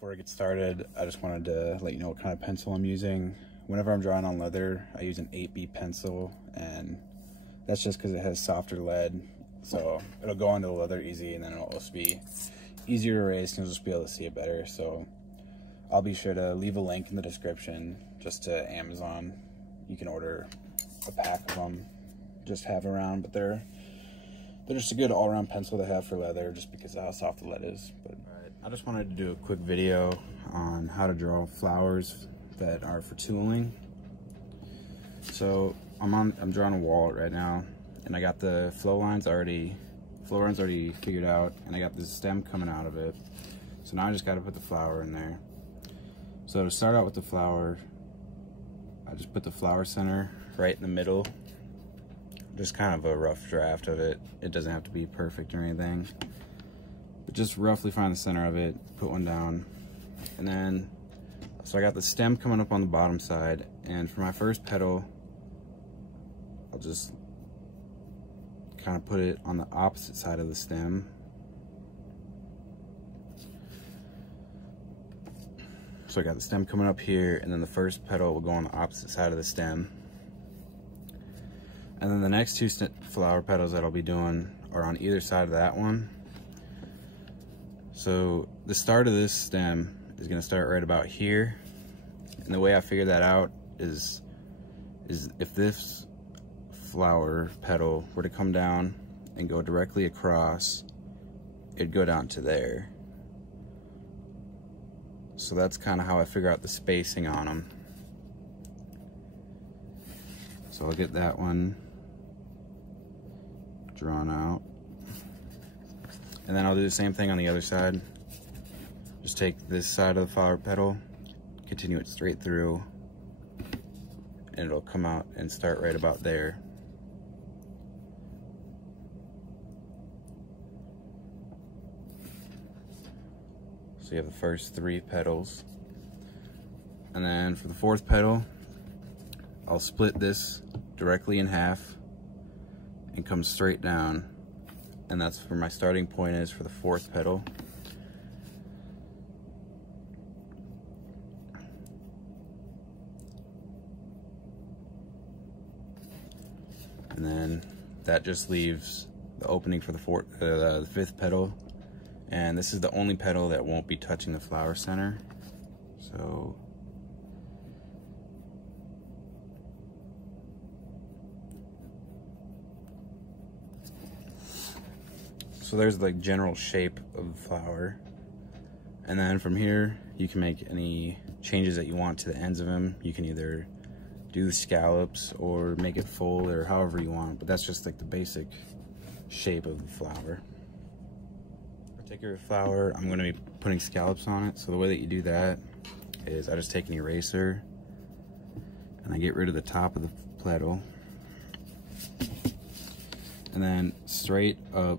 Before I get started, I just wanted to let you know what kind of pencil I'm using. Whenever I'm drawing on leather, I use an 8B pencil, and that's just because it has softer lead, so it'll go onto the leather easy, and then it'll also be easier to erase, and you'll just be able to see it better. So I'll be sure to leave a link in the description just to Amazon. You can order a pack of them, just have around, but they're just a good all-around pencil to have for leather just because of how soft the lead is. But I just wanted to do a quick video on how to draw flowers that are for tooling. So I'm drawing a wall right now, and I got the flow lines already figured out, and I got this stem coming out of it. So now I just got to put the flower in there. So to start out with the flower, I just put the flower center right in the middle. Just kind of a rough draft of it. It doesn't have to be perfect or anything, but just roughly find the center of it, put one down. And then, so I got the stem coming up on the bottom side, and for my first petal, I'll just kind of put it on the opposite side of the stem. So I got the stem coming up here, and then the first petal will go on the opposite side of the stem. And then the next two flower petals that I'll be doing are on either side of that one. So the start of this stem is gonna start right about here. And the way I figured that out is if this flower petal were to come down and go directly across, it'd go down to there. So that's kind of how I figure out the spacing on them. So I'll get that one drawn out, and then I'll do the same thing on the other side. Just take this side of the flower petal, continue it straight through, and it'll come out and start right about there. So you have the first 3 petals, and then for the 4th petal, I'll split this directly in half and come straight down, and that's where my starting point is for the 4th petal. And then that just leaves the opening for the 5th petal, and this is the only petal that won't be touching the flower center. So there's the general shape of the flower, and then from here you can make any changes that you want to the ends of them. You can either do the scallops or make it full, or however you want, but that's just like the basic shape of the flower. Particular flower, I'm going to be putting scallops on it. So the way that you do that is I just take an eraser and I get rid of the top of the petal, and then straight up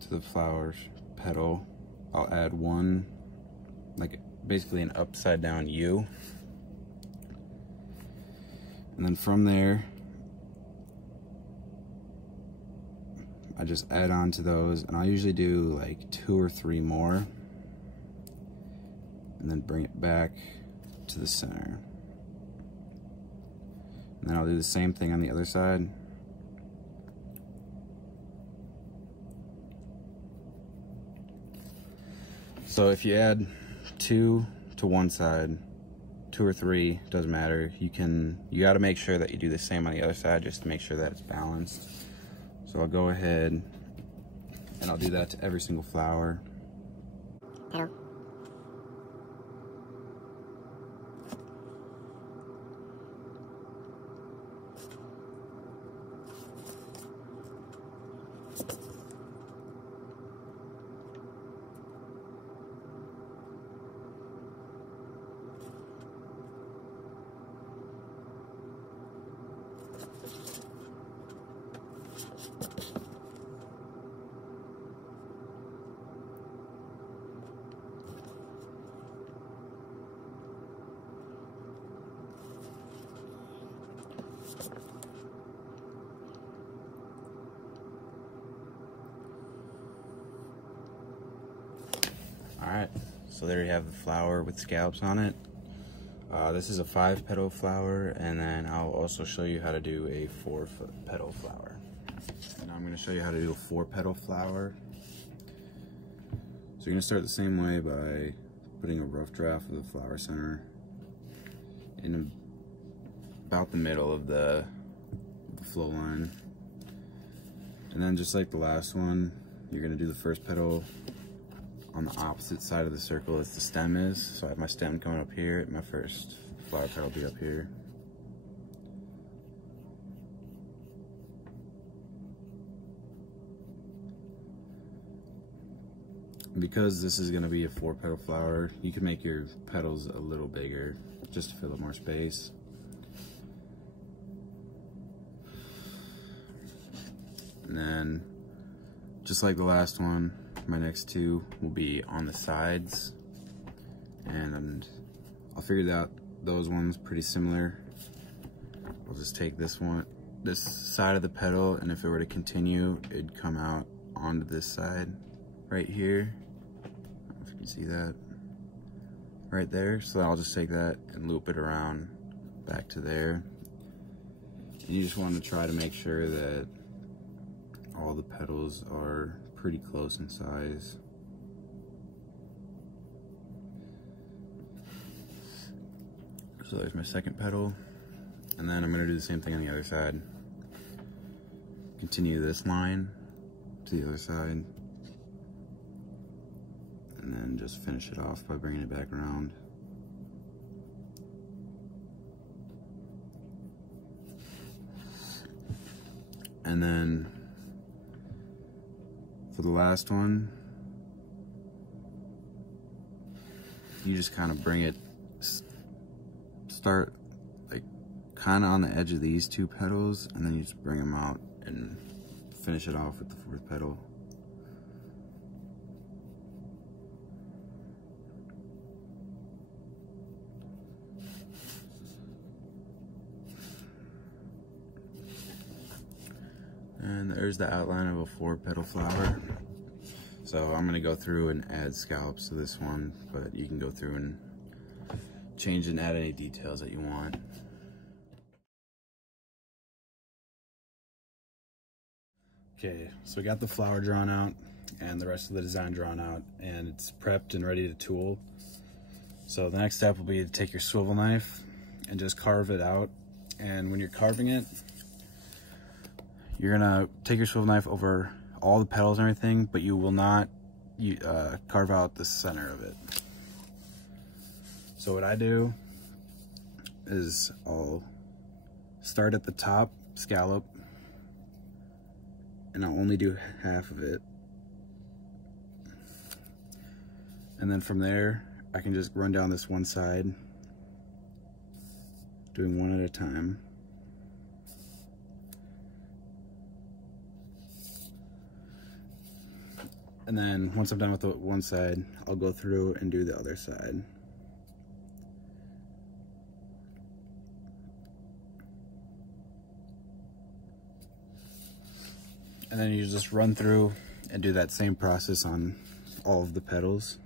to the flower petal, I'll add one, like basically an upside down U. And then from there, I just add on to those, and I'll usually do like 2 or 3 more, and then bring it back to the center. And then I'll do the same thing on the other side. So if you add 2 to one side, 2 or 3, doesn't matter. You got to make sure that you do the same on the other side just to make sure that it's balanced. So I'll go ahead and I'll do that to every single flower. Petal. All right, So there you have the flower with scallops on it. This is a 5-petal flower, and then I'll also show you how to do a 4-petal flower. And I'm going to show you how to do a 4-petal flower. So you're going to start the same way by putting a rough draft of the flower center in about the middle of the flow line. And then just like the last one, you're going to do the first petal on the opposite side of the circle as the stem is. So I have my stem coming up here, my first flower petal will be up here. Because this is going to be a 4-petal flower, you can make your petals a little bigger just to fill up more space. And then, just like the last one, my next 2 will be on the sides. And I'll figure out those ones pretty similar. I'll just take this side of the petal, and if it were to continue, it'd come out onto this side right here. I don't know if you can see that right there. So I'll just take that and loop it around back to there. And you just want to try to make sure that all the petals are pretty close in size. So there's my second petal, and then I'm going to do the same thing on the other side. Continue this line to the other side, and then just finish it off by bringing it back around. And then for the last one, you just kind of bring it, start like kind of on the edge of these 2 petals, and then you just bring them out and finish it off with the 4th petal. And there's the outline of a 4-petal flower. So I'm gonna go through and add scallops to this one, but you can go through and change and add any details that you want. Okay, so we got the flower drawn out and the rest of the design drawn out, and it's prepped and ready to tool. So the next step will be to take your swivel knife and just carve it out. And when you're carving it, you're gonna take your swivel knife over all the petals and everything, but you will not carve out the center of it. So what I do is I'll start at the top scallop, and I'll only do half of it. And then from there, I can just run down this one side, doing one at a time. And then once I'm done with the one side, I'll go through and do the other side. And then you just run through and do that same process on all of the petals.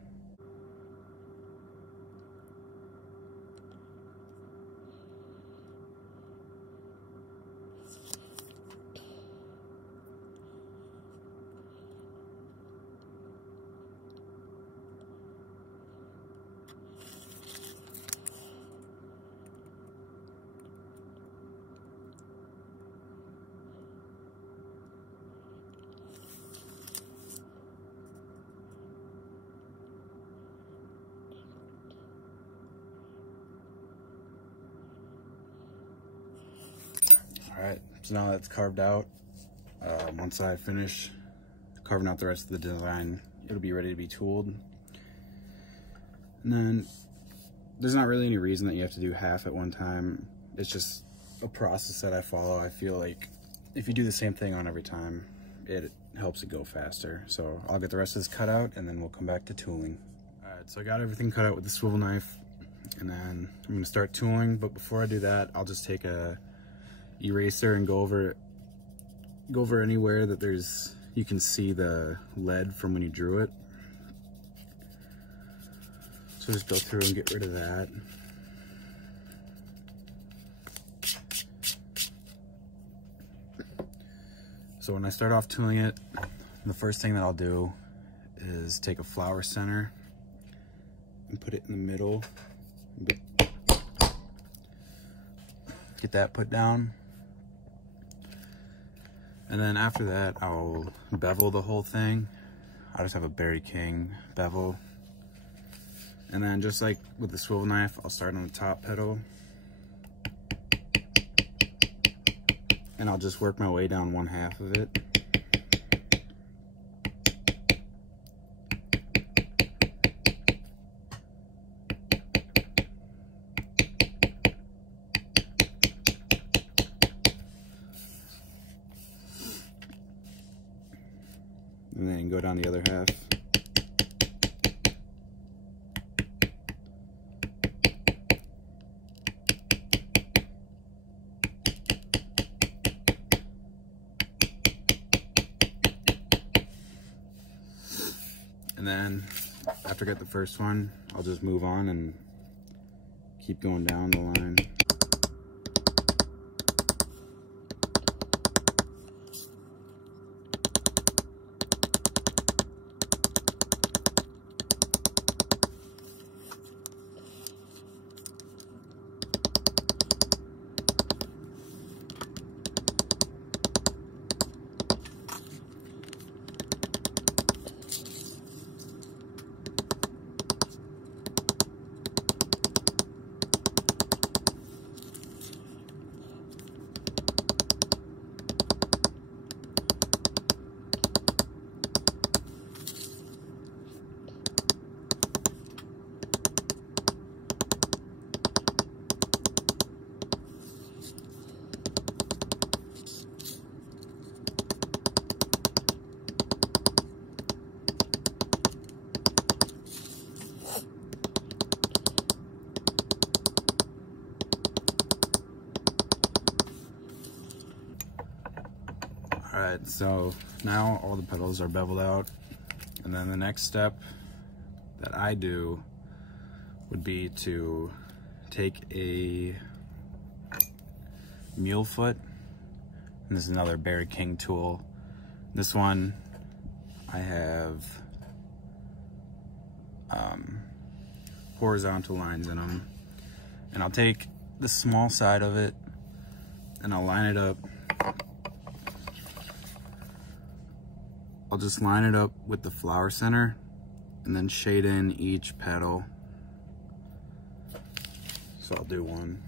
All right, so now that's carved out. Once I finish carving out the rest of the design, it'll be ready to be tooled. And then there's not really any reason that you have to do half at one time. It's just a process that I follow. I feel like if you do the same thing on every time, it helps it go faster. So I'll get the rest of this cut out, and then we'll come back to tooling. All right, so I got everything cut out with the swivel knife, and then I'm gonna start tooling. But before I do that, I'll just take a eraser and go over anywhere that you can see the lead from when you drew it. So just go through and get rid of that. So when I start off tooling it, the first thing that I'll do is take a flower center and put it in the middle. Get that put down. And then after that, I'll bevel the whole thing. I just have a Berry King bevel. And then just like with the swivel knife, I'll start on the top petal. And I'll just work my way down one half of it. And then go down the other half. And then after I get the first one, I'll just move on and keep going down the line. Alright, so now all the petals are beveled out, and then the next step that I do would be to take a mule foot, and this is another Berry King tool. This one I have horizontal lines in them, and I'll take the small side of it and I'll line it up. I'll just line it up with the flower center and then shade in each petal. So I'll do one.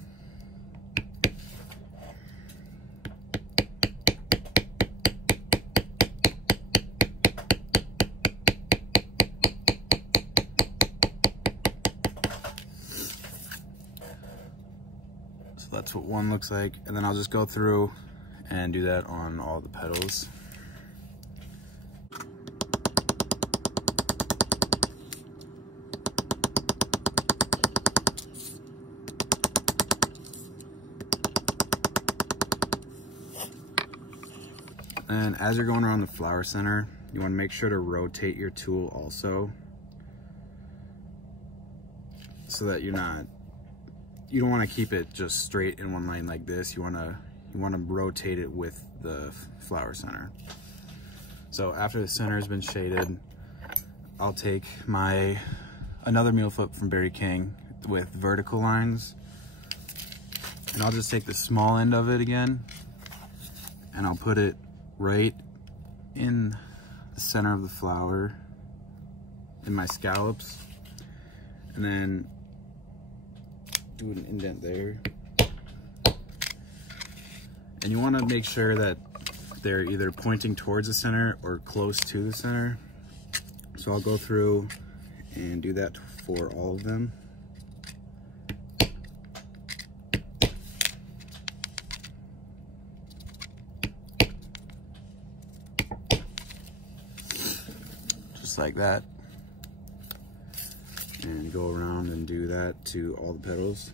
So that's what one looks like. And then I'll just go through and do that on all the petals. And as you're going around the flower center, you want to make sure to rotate your tool also, so that you don't want to keep it just straight in one line like this. You want to rotate it with the flower center. So after the center has been shaded, I'll take another mule foot from Berry King with vertical lines, and I'll just take the small end of it again, and I'll put it right in the center of the flower in my scallops, and then do an indent there. And you want to make sure that they're either pointing towards the center or close to the center. So I'll go through and do that for all of them. Like that, and go around and do that to all the petals.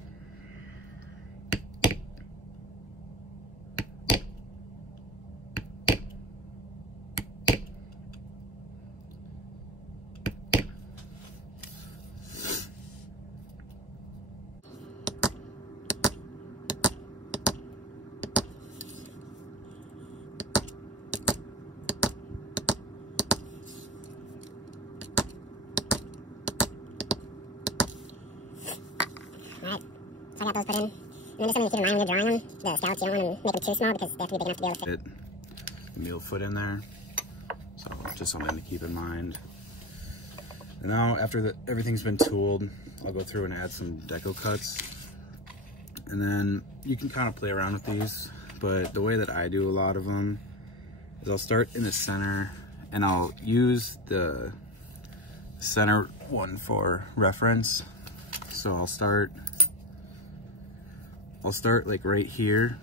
petals put in. And then just something to keep in mind when you're drawing them. The scallops, you don't want to make them too small because they have to be big enough to be able to fit. The meal foot in there. So just something to keep in mind. And now after everything's been tooled, I'll go through and add some deco cuts. And then you can kind of play around with these, but the way that I do a lot of them is I'll start in the center and I'll use the center one for reference. So I'll start like right here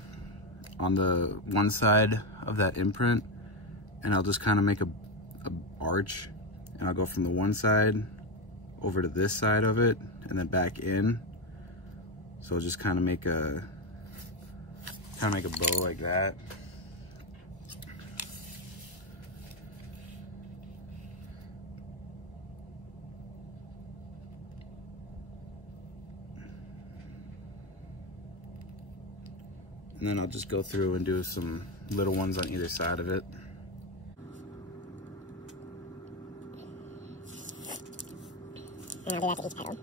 on the one side of that imprint, and I'll just kind of make a arch, and I'll go from the one side over to this side of it and then back in. So I'll just kind of make a bow like that. And then I'll just go through and do some little ones on either side of it. And I'll do that to each petal.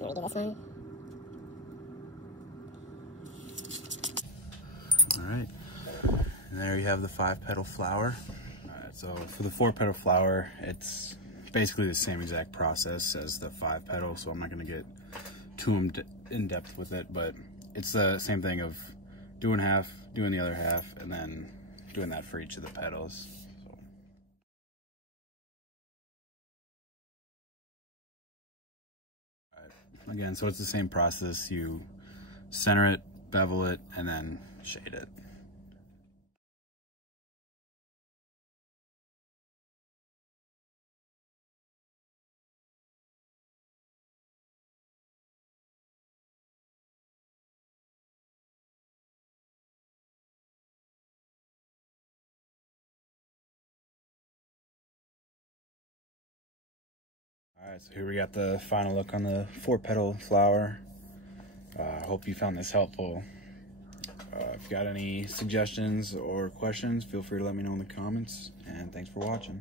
Let me do this one. All right, and there you have the 5-petal flower. All right, so for the 4-petal flower, it's basically the same exact process as the 5-petal, so I'm not gonna get too in depth with it, but it's the same thing of doing half, doing the other half, and then doing that for each of the petals. So. All right. Again, so it's the same process. You center it, bevel it, and then shade it. All right, so here we got the final look on the 4-petal flower. I hope you found this helpful. If you got any suggestions or questions, feel free to let me know in the comments, and thanks for watching.